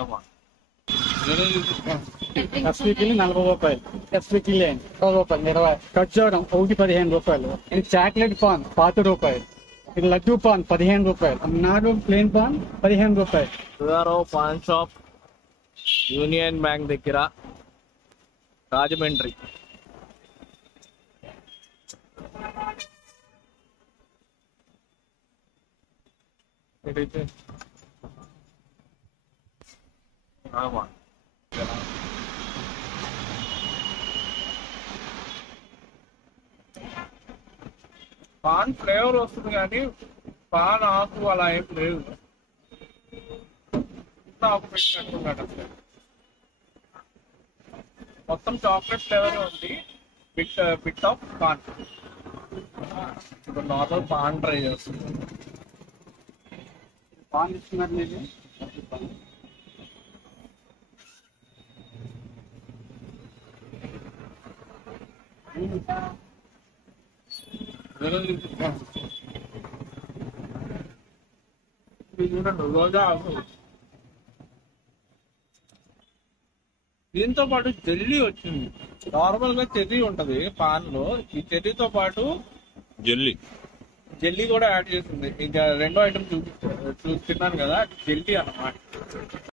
ஆமா ఎస్వికిలి 40 రూపాయలు, ఎస్వికిలి 20 రూపాయలు, 20 ఖర్జూరం 1 15 రూపాయలు, ఇది చాక్లెట్ పాన్ 50 రూపాయలు, ఇది లడ్డూ పాన్ 15 రూపాయలు, నాలుగు ప్లేన్ పాన్ 15 రూపాయలు. సుధారావు పాన్ షాప్, యూనియన్ బ్యాంక్ దగ్గర, రాజమండ్రి. ஆமா పాన్ ఫ్లేవర్ వస్తుంది కానీ పాన్ ఆకు అలా ఏం లేదు. ఆకు పెట్టినట్టున్నాడు అసలు. మొత్తం చాక్లెట్ ఫ్లేవర్ ఉంది. Bit of pan. ఇప్పుడు నార్మల్ పాన్ ట్రై చేస్తుంది. పాన్ ఇస్తున్నారు మీరు చూడండి రోజా ఆకు. దీంతో పాటు జెల్లీ వచ్చింది. నార్మల్ గా చెర్రీ ఉంటది పాన్ లో, ఈ చెర్రీతో పాటు జెల్లీ కూడా యాడ్ చేసింది. ఇంకా రెండో ఐటమ్ చూసి తిన్నాను కదా, జెల్లీ అన్నమాట.